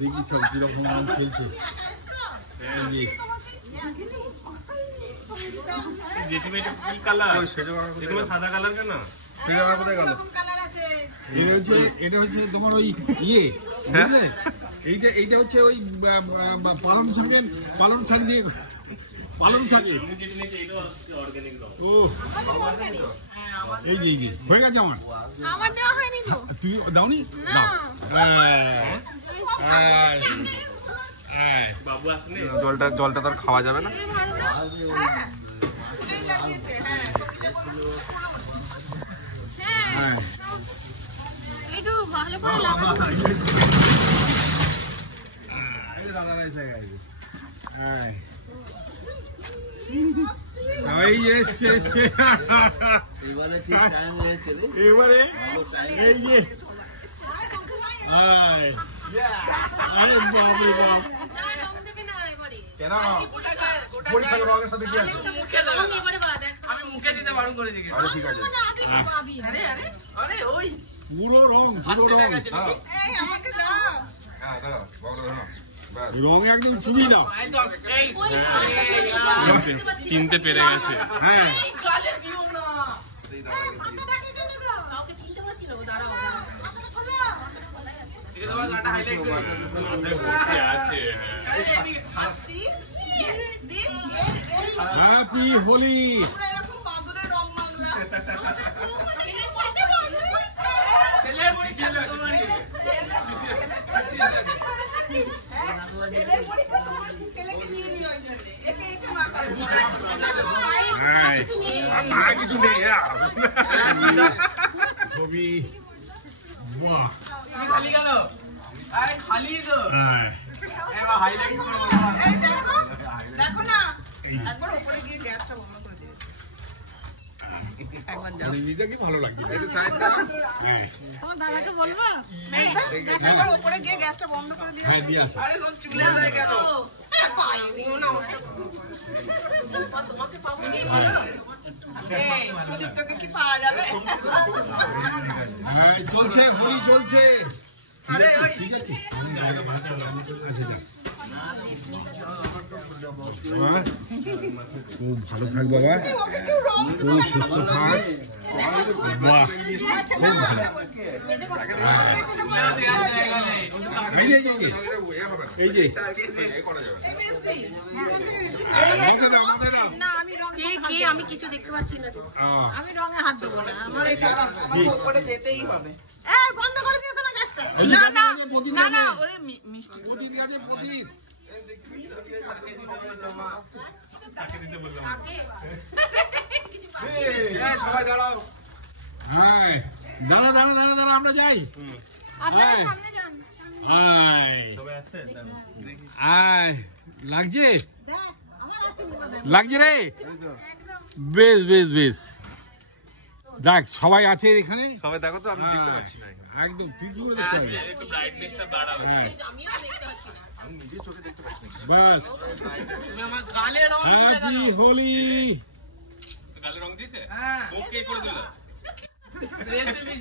দেখি সব কিরকম নাম খেলছে। সাদা কালার কেন? এটা হচ্ছে তোমার ওই ইয়ে, এইটা হচ্ছে ওই পালং শাক দিয়ে পালং শাকে। ও এই যে হয়ে গেছে আমার দেওয়া হয়নি তো। তুই দাওনি? বাবু আসলে জলটা তার খাওয়া যাবে না। এবারে মুখে দিতে বারণ করে দিকে। ঠিক আছে পুরো রং রং একদম চুড়ি দাও। চিনতে পেরে গেছে। হ্যাঁ হ্যাপি হোলি। কিছু নেই ছবি খালি গেল খালি তো দেখো না একবার উপরে গিয়ে গ্যাসটা বন্ধ করে দিও। একবার দাও। কি ভালো লাগছে। তোমার দাদাকে বলবো একবার উপরে গিয়ে গ্যাসটা বন্ধ করে দিও। হ্যাঁ দিয়ে আসো। আরে সব চুলে হয়ে গেল। পাই দিও না তোমাকে পাবো কি বলো? এই সুদীপ্তকে কি পাওয়া যাবে? হ্যাঁ চলছে হোলি চলছে। আরে ঠিক আছে খুব ভালো থাক বাবা, খুব সুস্থ থাক। বাহ খুব ভালো। এই যে আমি কিছু দেখতে পাচ্ছি না, আমি রঙে হাত দেবো না, আমার উপরে যেতেই হবে। বন্ধ করে দিয়েছে না গ্যাসটা? না না ওই মিষ্টি প্রদীপ আছে প্রদীপ। সবাই দাঁড়াও। হ্যাঁ দাঁড়া দাঁড়া দাঁড়া দাঁড়া আমরা যাই। লাগছে লাগছে রে। বেশ বেশ বেশ দেখ সবাই আছে এখানে। সবাই দেখো তো, আমি দেখতে পাচ্ছি না একদম ঠিক করে দেখতে হবে। একটু ব্রাইটনেসটা বাড়াও। আমি নিজের চোখে দেখতে পাচ্ছি না। বাস আমার গালে রং হ্যাপি হোলি। গালে রং দিয়েছে? হ্যাঁ ওকে করে দিল। রেসিপি